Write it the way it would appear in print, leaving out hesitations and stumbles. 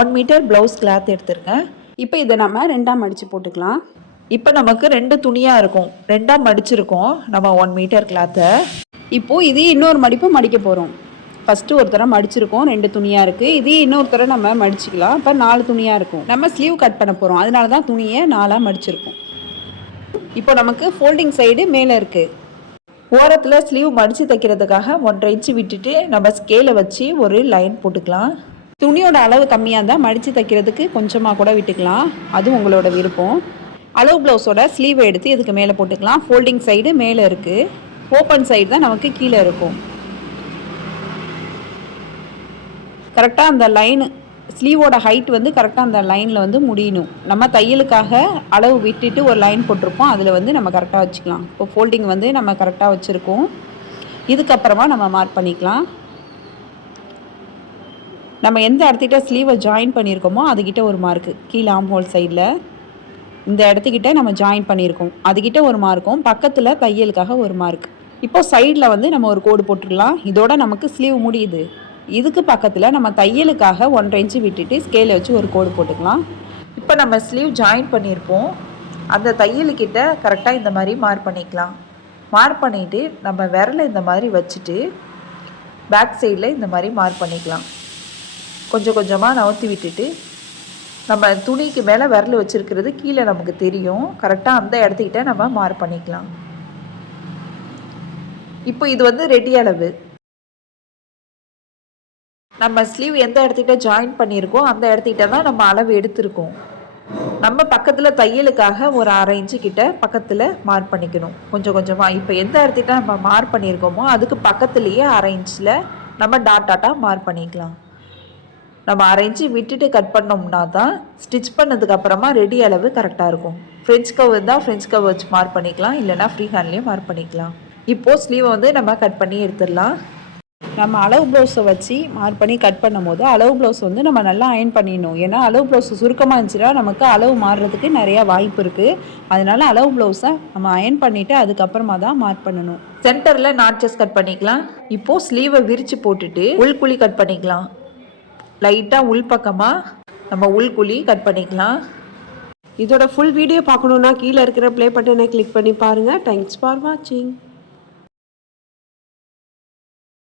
1 metre blouse cloth எடுத்துருக்கேன். இப்போ இதை நம்ம 2ஆக மடித்து போட்டுக்கலாம். இப்போ நமக்கு 2 துணியாக இருக்கும், 2ஆக மடிச்சிருக்கோம் நம்ம 1 மீட்டர் கிளாத்தை. இப்போது இது இன்னொரு மடிப்பு மடிக்க போகிறோம். ஃபஸ்ட்டு ஒரு தடவை மடிச்சிருக்கோம், 2 துணியாக இருக்குது. இது இன்னொரு தடவை நம்ம மடிச்சிக்கலாம். இப்போ 4 துணியாக இருக்கும். நம்ம ஸ்லீவ் கட் பண்ண போகிறோம், அதனால தான் துணியை 4ஆக மடிச்சிருக்கோம். இப்போ நமக்கு ஃபோல்டிங் சைடு மேலே இருக்குது. ஓரத்தில் ஸ்லீவ் மடித்து தைக்கிறதுக்காக 1.5 இன்ச்சு விட்டுட்டு நம்ம ஸ்கேலை வச்சு ஒரு லைன் போட்டுக்கலாம். துணியோட அளவு கம்மியாக இருந்தால் மடித்து தைக்கிறதுக்கு கொஞ்சமாக கூட விட்டுக்கலாம், அது உங்களோட விருப்பம். அளவு ப்ளவுஸோட ஸ்லீவை எடுத்து இதுக்கு மேலே போட்டுக்கலாம். ஃபோல்டிங் சைடு மேலே இருக்குது, ஓப்பன் சைடு தான் நமக்கு கீழே இருக்கும். கரெக்டாக அந்த லைனு ஸ்லீவோட ஹைட் வந்து கரெக்டாக அந்த லைனில் வந்து முடியணும். நம்ம தையலுக்காக அளவு விட்டுட்டு ஒரு லைன் போட்டிருப்போம், அதில் வந்து நம்ம கரெக்டாக வச்சுக்கலாம். இப்போ ஃபோல்டிங் வந்து நம்ம கரெக்டாக வச்சுருக்கோம். இதுக்கப்புறமா நம்ம மார்க் பண்ணிக்கலாம். நம்ம எந்த இடத்துக்கிட்ட ஸ்லீவை ஜாயின் பண்ணியிருக்கோமோ அதுக்கிட்ட ஒரு மார்க்கு, கீழே ஆம் ஹோல் சைடில் இந்த இடத்துக்கிட்ட நம்ம ஜாயின் பண்ணியிருக்கோம், அதுக்கிட்ட ஒரு மார்க்கும், பக்கத்தில் தையலுக்காக ஒரு மார்க். இப்போது சைடில் வந்து நம்ம ஒரு கோடு போட்டுடலாம். இதோட நமக்கு ஸ்லீவ் முடியுது. இதுக்கு பக்கத்தில் நம்ம தையலுக்காக 1.5 இன்ச்சு விட்டுட்டு ஸ்கேலை வச்சு ஒரு கோடு போட்டுக்கலாம். இப்போ நம்ம ஸ்லீவ் ஜாயின் பண்ணியிருப்போம், அந்த தையலுக்கிட்ட கரெக்டாக இந்த மாதிரி மார்க் பண்ணிக்கலாம். மார்க் பண்ணிவிட்டு நம்ம விரலை இந்த மாதிரி வச்சுட்டு பேக் சைடில் இந்த மாதிரி மார்க் பண்ணிக்கலாம். கொஞ்சம் கொஞ்சமாக நவுத்தி விட்டுட்டு நம்ம துணிக்கு மேலே விரல் வச்சுருக்கிறது கீழே நமக்கு தெரியும், கரெக்டாக அந்த இடத்துக்கிட்ட நம்ம மார்க் பண்ணிக்கலாம். இப்போ இது வந்து ரெடி அளவு. நம்ம ஸ்லீவ் எந்த இடத்துக்கிட்ட ஜாயின் பண்ணியிருக்கோம் அந்த இடத்துக்கிட்ட தான் நம்ம அளவு எடுத்திருக்கோம். நம்ம பக்கத்தில் தையலுக்காக ஒரு 1/2 இன்ச்சு கிட்ட பக்கத்தில் மார்க் பண்ணிக்கணும் கொஞ்சம் கொஞ்சமாக. இப்போ எந்த இடத்துக்கிட்ட நம்ம மார்க் பண்ணியிருக்கோமோ அதுக்கு பக்கத்துலேயே 1/2 இன்ச்சில் நம்ம டாட்டாக மார்க் பண்ணிக்கலாம். நம்ம 1/2 இன்ச்சு விட்டுட்டு கட் பண்ணோம்னா தான் ஸ்டிச் பண்ணதுக்கப்புறமா ரெடி அளவு கரெக்டாக இருக்கும். ஃப்ரெஞ்ச் கவ் இருந்தால் ஃப்ரெஞ்ச் கவ் வச்சு மார்க் பண்ணிக்கலாம், இல்லைனா ஃப்ரீ ஹேண்ட்லேயும் மார்க் பண்ணிக்கலாம். இப்போது ஸ்லீவை வந்து நம்ம கட் பண்ணி எடுத்துடலாம். நம்ம அளவு ப்ளவுஸை வச்சு மார்க் பண்ணி கட் பண்ணும் போது அளவு ப்ளவுஸ் வந்து நம்ம நல்லா அயன் பண்ணிடணும். ஏன்னா அளவு ப்ளவுஸ் சுருக்கமாக இருந்துச்சுன்னா நமக்கு அளவு மாறுறதுக்கு நிறையா வாய்ப்பு இருக்குது. அதனால அளவு ப்ளவுஸை நம்ம அயன் பண்ணிவிட்டு அதுக்கப்புறமா தான் மார்க் பண்ணணும். சென்டரில் நாட்சஸ் கட் பண்ணிக்கலாம். இப்போது ஸ்லீவை விரித்து போட்டுட்டு உள்குழி கட் பண்ணிக்கலாம். லைட்டாக உள் பக்கமாக நம்ம உள்குழி கட் பண்ணிக்கலாம். இதோட ஃபுல் வீடியோ பார்க்கணுன்னா கீழே இருக்கிற ப்ளே பட்டனை கிளிக் பண்ணி பாருங்கள். தேங்க்ஸ் ஃபார் வாட்சிங்.